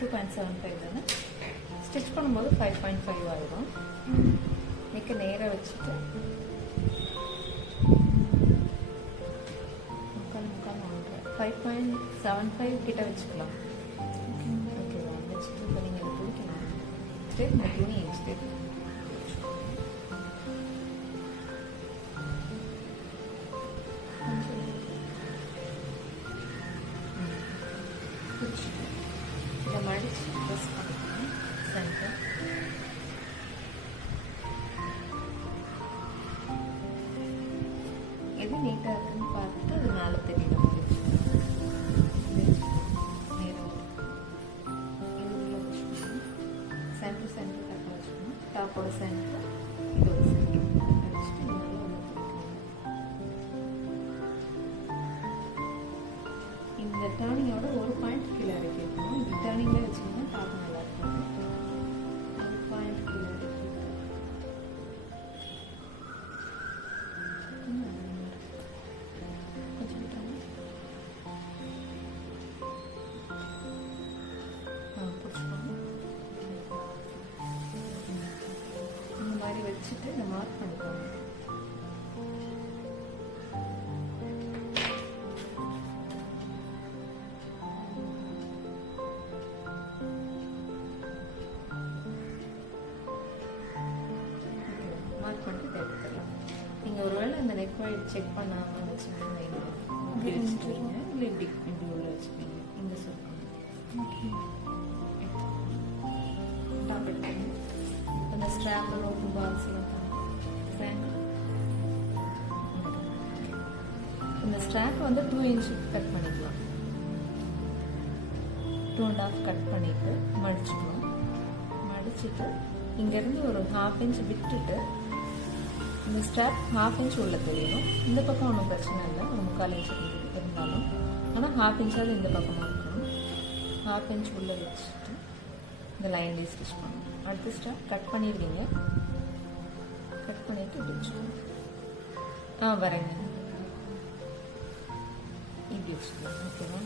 2.75 தானே. ஸ்டிச் பண்ணும்போது 5.5 ஆகிடும். நெக்கை நேராக வச்சுட்டு முக்கால் 5.75 கிட்ட வச்சுக்கலாம். ஓகேவா? வச்சுட்டு இப்போ நீங்கள் இதை பிடிக்கணும். ஸ்டேட் இந்த துணி ஸ்டேட் இதை மடிச்சு ப்ரெஸ் பண்ணிக்கணும் சென்டர். எது நீட்டாக இருக்குன்னு பார்த்துட்டு அது மேலே தெரியல முடிச்சு நேரம் இது உள்ள வச்சுக்கணும். சென்டர் கரெக்டாக வச்சுக்கணும். டாப்போட சென்டர் இதோட சென்டர் வச்சுட்டு நல்லா உள்ள இந்த டேர்னிங்கோட ஒரு பாயிண்ட் கீழே இறக்கிக்கணும். இந்த டேர்னிங்கில் வச்சிங்கன்னா டாப் நல்லா இருக்கும். ஒரு பாயிண்ட் கீழே இந்த மாதிரி வச்சுட்டு இதை மார்க் பண்ணிக்கோங்க. மார்க் பண்ணிட்டு எடுத்துக்கலாம். நீங்கள் ஒருவேளை இந்த நெக் வைட் செக் பண்ணாமல் வச்சுருந்தீங்க இப்படி வச்சுருவீங்க, இல்லை இப்படி உள்ள வச்சுப்பீங்க. இந்த சொல் டாப் எடுத்துங்க. இந்த ஸ்ட்ராப் ரோப்பு பால்ஸ்லாம் இந்த ஸ்ட்ராப் வந்து 2 இன்ச்சு கட் பண்ணிக்கலாம். 2.5 கட் பண்ணிட்டு மடிச்சுக்கணும். மடிச்சுட்டு இங்கேருந்து ஒரு 1/2 இன்ச் விட்டுட்டு இந்த ஸ்ட்ராப் 1/2 இன்ச் உள்ள தெரியணும். இந்த பக்கம் ஒன்றும் பிரச்சனை இல்லை, ஒரு 3/4 இன்ச் இருந்தாலும். ஆனால் 1/2 இன்ச்சாவது இந்த பக்கமாக இருக்கணும். 1/2 இன்ச் உள்ள வச்சுட்டு இந்த லைன்லேயே ஸ்டிச் பண்ணணும். அடுத்த ஸ்ட்ராப் கட் பண்ணிடுவீங்க. கட் பண்ணிவிட்டு இப்படி வச்சுக்கணும். வரேங்க, இப்படி வச்சுக்கலாம். ஓகேவா?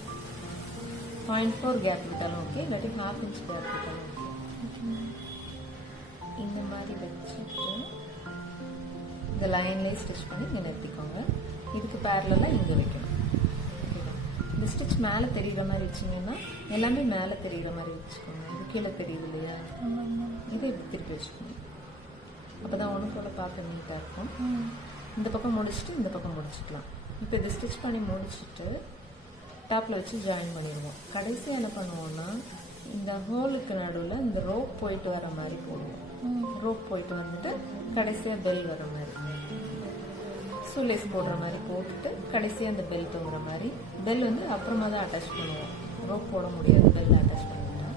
0.4 கேப் விட்டாலும் ஓகே, இல்லாட்டி 1/2 இன்ச் கேப் விட்டாலும் ஓகே. இந்த மாதிரி வச்சுட்டு இந்த லைன்லேயே ஸ்டிச் பண்ணி இங்கே நிறுத்திக்கோங்க. இதுக்கு பேரலாக இங்கே வைக்கணும். ஓகேவா? இந்த ஸ்டிச் மேலே தெரிகிற மாதிரி வச்சிங்கன்னா எல்லாமே மேலே தெரிகிற மாதிரி வச்சுக்கோங்க. இது கீழே தெரியுது இல்லையா? இதை இப்படி திருப்பி வச்சுக்கோங்க. அப்போ தான் ஒன்று போல் பார்க்க நீட்டாக இருக்கும். இந்த பக்கம் முடிச்சுட்டு இந்த பக்கம் முடிச்சுக்கலாம். இப்போ இதை ஸ்டிச் பண்ணி முடிச்சுட்டு டாப்பில் வச்சு ஜாயின் பண்ணிடுவோம். கடைசியாக என்ன பண்ணுவோம்னா இந்த ஹோலுக்கு நடுவில் இந்த ரோப் போயிட்டு வர மாதிரி போடுவோம். ரோப் போயிட்டு வந்துட்டு கடைசியாக பெல் வர மாதிரி, சூலேஸ் போடுற மாதிரி போட்டுட்டு கடைசியாக அந்த பெல் தொங்குற மாதிரி. பெல் வந்து அப்புறமா தான் அட்டாச் பண்ணுவோம். ரோப் போட முடியாது பெல் அட்டாச் பண்ணிட்டா.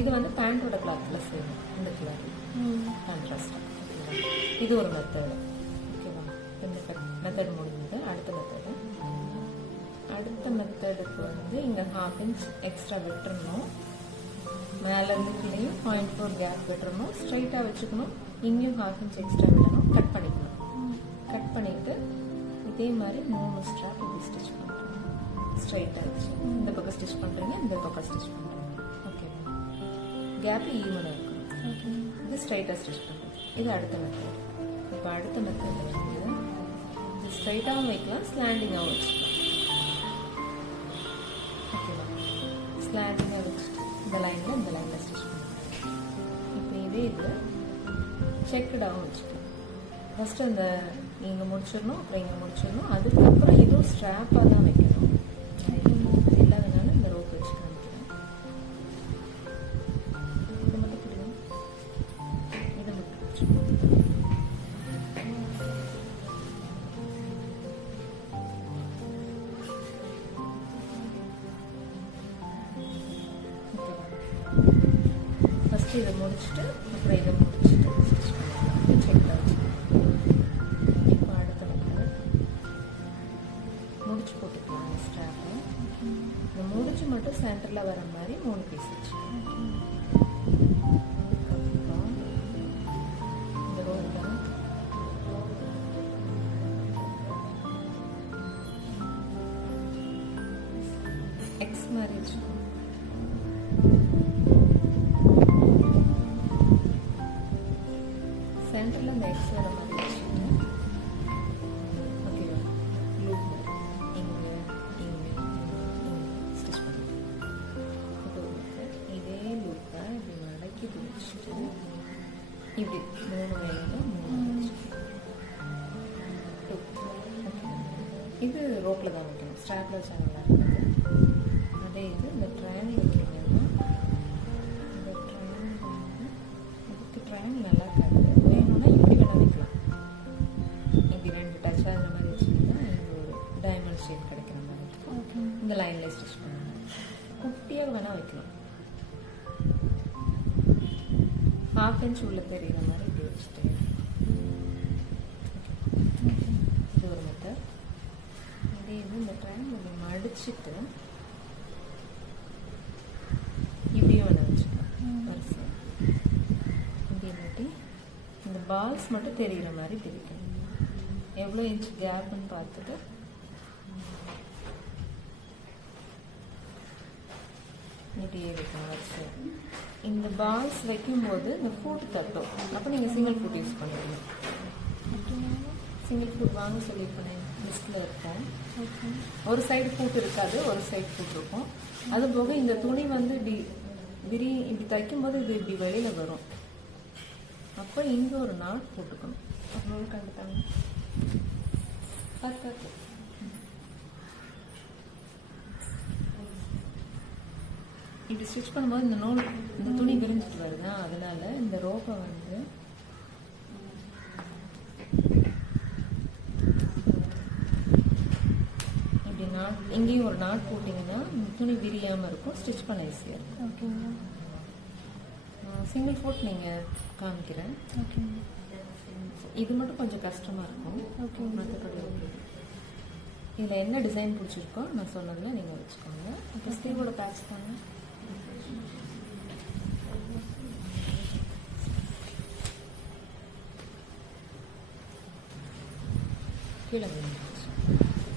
இது வந்து பேண்ட்டோட கிளாத்தில் செய்யணும். இந்த கிளாத் கான்ட்ராஸ்டாக. இது ஒரு மெத்தடு. ஓகேவா? இந்த மெத்தட் முடிஞ்சது. அடுத்த மெத்தடுக்கு வந்து இங்கே 1/2 இன்ச் எக்ஸ்ட்ரா விட்டுறணும். மேலேருந்து கீழேயும் 0.4 கேப் விட்டுறணும். ஸ்ட்ரைட்டாக வச்சுக்கணும். இங்கேயும் 1/2 இன்ச் எக்ஸ்ட்ரா விடணும். கட் பண்ணிக்கணும். கட் பண்ணிவிட்டு இதே மாதிரி 3 ஸ்ட்ராப் இப்படி ஸ்டிச் பண்ணுறோம். ஸ்ட்ரைட்டாக வச்சு இந்த பக்கம் ஸ்டிச் பண்ணுறீங்க, இந்த பக்கம் ஸ்டிச் பண்ணுறீங்க. ஓகேவா? கேப் ஈவனாக இருக்கணும். இது ஸ்ட்ரைட்டாக ஸ்டிச் பண்ணுறது. இது அடுத்த மெத்தட். இப்போ அடுத்த மெத்தட் வந்து இது ஸ்ட்ரைட்டாகவும் வைக்கலாம், ஸ்லாண்டிங்காகவும் வச்சுக்கலாம். ஓகேவா? ஸ்லாண்டிங்காக வச்சுட்டு இந்த லைனில் ஸ்டிச் பண்ணுறேன். இப்போ இதே இது செக்குடாகவும் வச்சுக்கலாம். ஃபஸ்ட்டு அந்த இங்கே முடிச்சிடணும், அப்புறம் இங்கே முடிச்சிடணும். அதுக்கப்புறம் இதுவும் ஸ்ட்ராப்பாக தான் வைக்கணும். அது இல்லாதனால இந்த ரோப் வச்சு காமிக்கிறேன். இதை மட்டும் புரியும். இதை மட்டும் வச்சுக்கணும். ஃபஸ்ட்டு இதை முடிச்சுட்டு அப்புறம் இதை முடிச்சுட்டு ஸ்டிச் பண்ணிக்கலாம். செக் ஆகும். இப்போ அடுத்த முடிச்சு போட்டுக்கலாம். ஸ்ட்ராப்பை இந்த முடிச்சு மட்டும் சென்டரில் வர மாதிரி 3 பீஸ் வச்சுக்கலாம். இந்த ரோல் எக்ஸ் மாதிரி வச்சுக்கணும். இப்படி 3 வேலையில் 3 வச்சுக்கலாம். இது ரோப்பில் தான் வைக்கணும், ஸ்ட்ராப்பில் வச்சா நல்லா இருக்காது. அதே இது இந்த ட்ரையாங்கிள் வைக்கிறீங்கன்னா இந்த ட்ரையாங்கிள் இதுக்கு ட்ரையாங்கிள் நல்லா இருக்காது. வேணும்னா இப்படி வேணால் வைக்கலாம். இப்படி 2 டச் ஆகிற மாதிரி வச்சிங்கன்னா இது ஒரு டைமண்ட் ஷேப் கிடைக்கிற மாதிரி இருக்கும். இந்த லைனில் ஸ்டிச் பண்ணணும். குட்டியாக வேணால் வைக்கலாம். 1/2 இன்ச் உள்ள தெரிகிற மாதிரி இப்படி வச்சுட்டு இது ஒரு மெத்தட். இதே இது இந்த ட்ரையாங்கிள் மடிச்சுட்டு இப்படியும் வேணால் வச்சுக்கலாம் வரிசை. இப்படி இல்லாட்டி இந்த பால்ஸ் மட்டும் தெரிகிற மாதிரி பிரிக்கணும். எவ்வளோ இன்ச் கேப்னு பார்த்துட்டு இப்படியே வைக்கணும் வரிசை. இந்த பால்ஸ் வைக்கும்போது இந்த ஃபுட் தட்டும். அப்போ நீங்கள் சிங்கிள் ஃபுட் யூஸ் பண்ணிக்கணும். சிங்கிள் ஃபுட் வாங்க சொல்லியிருப்பேன், லிஸ்ட்டில் இருக்கும். ஒரு சைடு ஃபுட் இருக்காது, ஒரு சைடு ஃபுட் இருக்கும். அது போக இந்த துணி வந்து இப்படி தைக்கும்போது இது இப்படி வெளியில் வரும். அப்போ இங்கே ஒரு நாட் போட்டுக்கணும். அப்புறம் கண்டுத்தாங்க பார்த்து இப்படி ஸ்டிச் பண்ணும்போது இந்த துணி விரிஞ்சிட்டு வருதா, அதனால இந்த ரோப்பை வந்து இப்படி நாட் இங்கேயும் ஒரு நாட் போட்டிங்கன்னா துணி விரியாமல் இருக்கும், ஸ்டிச் பண்ண ஈஸியாக இருக்கும். ஓகேங்களா? சிங்கிள் ஃபோட் நீங்கள் காமிக்கிறேன். ஓகே. இது மட்டும் கொஞ்சம் கஷ்டமாக இருக்கும். ஓகே. மற்றபடி ஓகே. இதில் என்ன டிசைன் பிடிச்சிருக்கோ நான் சொன்னதில் நீங்கள் வச்சுக்கோங்க. அப்போ ஸ்லீவோட பேட்ச் தாங்க. கீழே விழுந்துச்சு.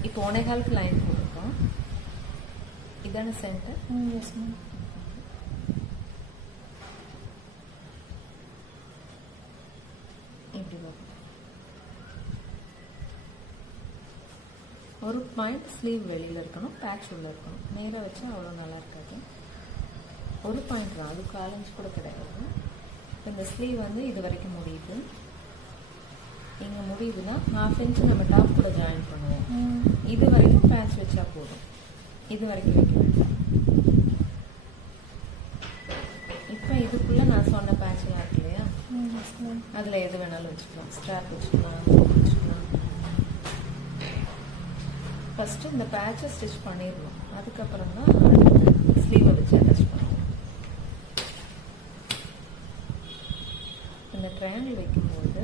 இப்போ 1.25 லைன் போட்டிருக்கோம். இதான சென்டர். Yes ma'am. இப்படி வரும். ஒரு பாயிண்ட் ஸ்லீவ் வெளியில் இருக்கணும், பேட்ச் உள்ள இருக்கணும். நேராக வச்சா அவ்வளோ நல்லா இருக்காது. ஒரு பாயிண்ட் தான், அது 1/4 இன்ச் கூட கிடையாது. இந்த ஸ்லீவ் வந்து இது வரைக்கும் முடியுது. இங்கே முடியுதுன்னா 1/2 இன்ச் நம்ம டாப் கூட ஜாயின் பண்ணுவோம். இது வரைக்கும் பேட்ச் வச்சா போதும், இது வரைக்கும் வைக்க வேண்டாம். இப்போ இதுக்குள்ளே நான் சொன்ன பேட்ச்லாம் இருக்கு இல்லையா, அதில் எது வேணாலும் வச்சுக்கலாம். ஸ்ட்ராப் வச்சுக்கலாம், வச்சுக்கலாம். ஃபஸ்ட்டு இந்த பேட்சை ஸ்டிச் பண்ணிடணும். அதுக்கப்புறம் தான் ஸ்லீவை வச்சு அட்டாச் பண்ணுவோம். இந்த ட்ரையாங்கிள் வைக்கும்போது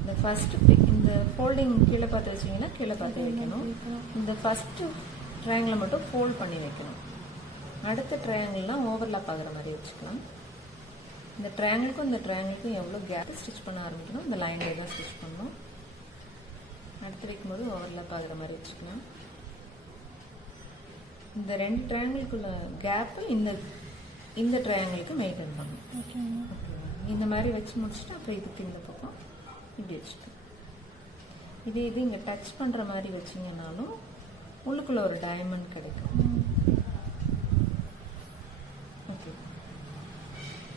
இந்த ஃபஸ்ட்டு இந்த ஃபோல்டிங் கீழே பார்த்து வச்சிங்கன்னா கீழே பார்த்து வைக்கணும். இந்த ஃபஸ்ட்டு ட்ரையாங்கிளை மட்டும் ஃபோல்ட் பண்ணி வைக்கணும். அடுத்த ட்ரையாங்கிள்லாம் ஓவர்லாப் ஆகிற மாதிரி வச்சுக்கலாம். இந்த ட்ரையாங்கிளுக்கும் இந்த ட்ரையாங்கிளுக்கும் எவ்வளோ கேப் ஸ்டிச் பண்ண ஆரம்பிக்கணும், இந்த லைனில் தான் ஸ்டிச் பண்ணணும். அடுத்து வைக்கும்போது ஓவர்லாப் ஆகிற மாதிரி வச்சுக்கலாம். இந்த 2 ட்ரையாங்கிளுக்குள்ள கேப்பு இந்த ட்ரையாங்கிளுக்கு மெயின்டைன் பண்ணணும். ஓகே. இந்த மாதிரி வச்சு முடிச்சுட்டு அப்புறம் இதுக்கு இந்த பக்கம் இப்படி வச்சுக்கணும். இது இங்கே டச் பண்ணுற மாதிரி வச்சிங்கனாலும் உள்ளுக்குள்ள ஒரு டைமண்ட் கிடைக்கும். ஓகே.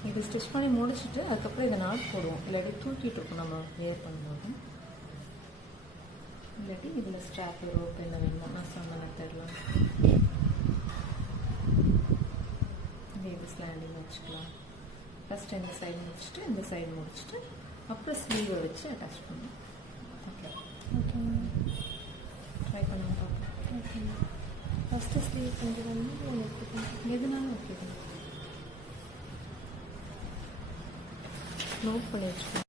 இது ஸ்டிச் பண்ணி முடிச்சுட்டு அதுக்கப்புறம் இதை நாட் போடுவோம். இல்லாட்டி தூக்கிட்டு இருக்கும் நம்ம வேர் பண்ணும்போது. இல்லாட்டி இதில் ஸ்ட்ராப் ரோப் என்ன வேணுமோ நான் சொன்ன மெத்தட்லாம் இது ஸ்லாண்டிங் வச்சுக்கலாம். ஃபஸ்ட்டு இந்த சைடு முடிச்சுட்டு இந்த சைடு முடிச்சுட்டு அப்புறம் ஸ்லீவை வச்சு அட்டாச் பண்ணுவோம். ஓகே. ஓகே. ட்ரை பண்ணி பார்ப்போம். ஓகே. ஃபஸ்ட்டு ஸ்லீவ் கொஞ்சம் வந்து எதுனாலும் ஓகே நோட் பண்ணி வச்சுக்கோங்க.